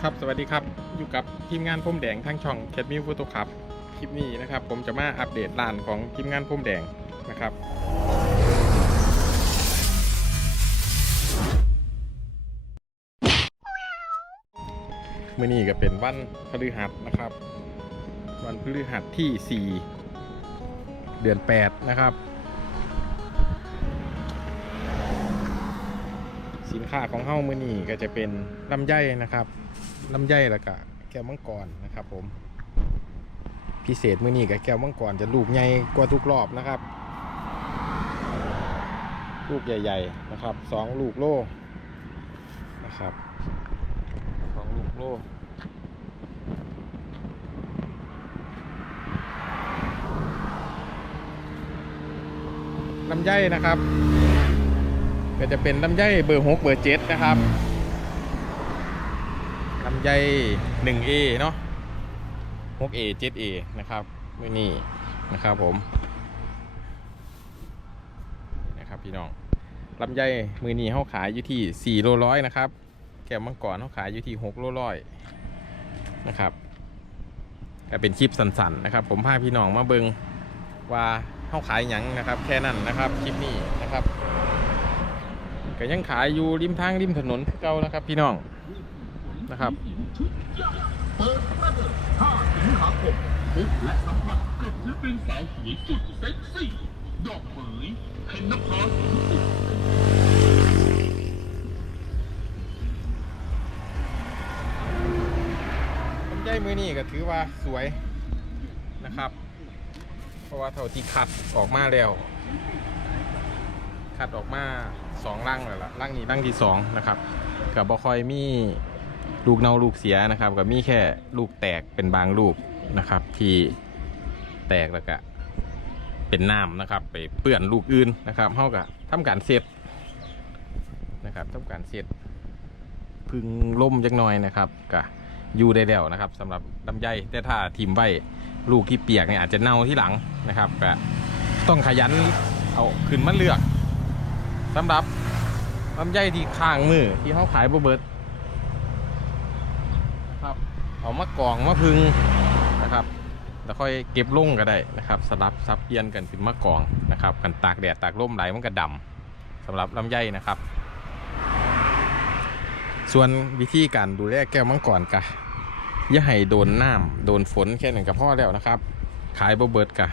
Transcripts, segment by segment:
ครับสวัสดีครับ อยู่กับทีมงานพุ่มแดงทั้งช่องแคดมิวโฟโตครับคลิปนี้นะครับ ผมจะมาอัปเดตร้านของทีมงานพุ่มแดงนะครับ มื่อนี้ก็เป็นวันพฤหัสนะครับ วันพฤหัสที่ 4 เดือน 8 นะครับ สินค้าของเฮ้ามือนี้ก็จะเป็นลำไยนะครับลำไยแล้วก็แก้วมังกรนะครับ ผม พิเศษมือนี้กับแก้วมังกรจะลูกใหญ่กว่าทุกรอบนะครับ ลูกใหญ่ ๆ นะครับสองลูกโลนะครับสองลูกโลลำไยนะครับ ก็จะเป็นลำไยเบอร์หกเบอร์เจ็ดนะครับลำไย 1A เนาะ 6A 7A นะครับมือนี้นะครับผมนี่นะครับพี่น้องลำไยมือนี้เขาขายอยู่ที่4โลร้อยนะครับ แก้วมังกรเขาขายอยู่ที่6โลร้อยนะครับก็เป็นคลิปสั้นๆนะครับ ผมพาพี่น้องมาเบิงว่าเขาขายหยังนะครับ แค่นั้นนะครับคลิปนี้นะครับ ก็ยังขายอยู่ริมทางริมถนนเก่านะครับพี่น้องนะครับเปิดประเดิม5สิงหาคมพบและสัมผัสกับศิลปินสาวสวยสุดเซ็กซี่ดอกเหมยเพ็ญนภาสิงห์สุดลำไยมือนี่ก็ถือว่าสวยนะครับ เพราะว่าเท่าที่คัดออกมาแล้ว คัดออกมา สองร่างแล้วล่ะร่างนี้ร่างที่สองนะครับกับบอคอยมีลูกเน่าลูกเสียนะครับกับมีแค่ลูกแตกเป็นบางลูกนะครับ ที่แตกแล้วก็เป็นน้ำนะครับ ไปเปื้อนลูกอื่นนะครับเท่ากับทำการเสร็จนะครับทำการเสร็จพึ่งล่มจักหน่อยนะครับก็อยู่ได้แล้วนะครับสำหรับลำไยแต่ถ้าทีมไว้ลูกที่เปียกเนี่ยอาจจะเน่าที่หลังนะครับก็ต้องขยันเอาขึ้นมาเลือก สำหรับลำไยที่ข้างมือที่เขาขายบเบิดครับเอามากองมาพึงนะครับแล้วค่อยเก็บลงก็ได้นะครับสลับซับเปลี่ยนกันขึ้นมากองนะครับ กันตากแดดตากลมไหลมันก็ดำสำหรับลำไยนะครับ ส่วนวิธีการดูแลแก้วมังกรกะอย่าให้โดนน้ำโดนฝนแค่นั้นก็พอแล้วนะครับ ขายบ่เบิดกะ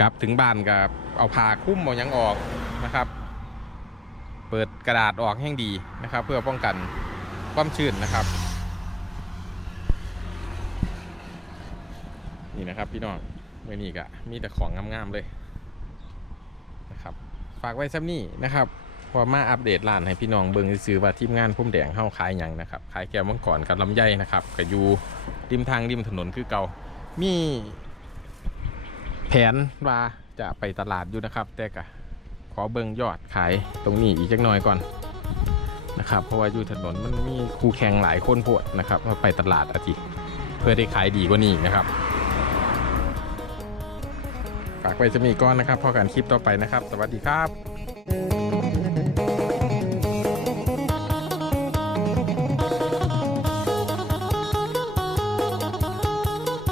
กลับถึงบ้านกับเอาผ้าคุ้มเอายังออกนะครับ เปิดกระดาษออกแห้งดีนะครับ เพื่อป้องกันความชื้นนะครับ นี่นะครับพี่น้องเมื่อนี้กะมีแต่ของงามๆเลยนะครับฝากไว้ซ้ำนี่นะครับพอมาอัปเดตร้านให้พี่น้องเบิ่งซื้อว่าทีมงานพุ่มแดงเฮาขายยังนะครับขายแก้วมังกรกับลำไยนะครับก็อยู่ริมทางริมถนนคือเก่ามีแผนว่าจะไปตลาดอยู่นะครับ แต่ก็ ขอเบิ่งยอดขายตรงนี้อีกจักหน่อยก่อนนะครับ เพราะว่าอยู่ถนนมันมีคู่แข่งหลายคนโพดนะครับมาไปตลาดอาทิเพื่อได้ขายดีกว่านี้นะครับฝากไว้จะมีก้อนนะครับพอกันคลิปต่อไปนะครับ สวัสดีครับ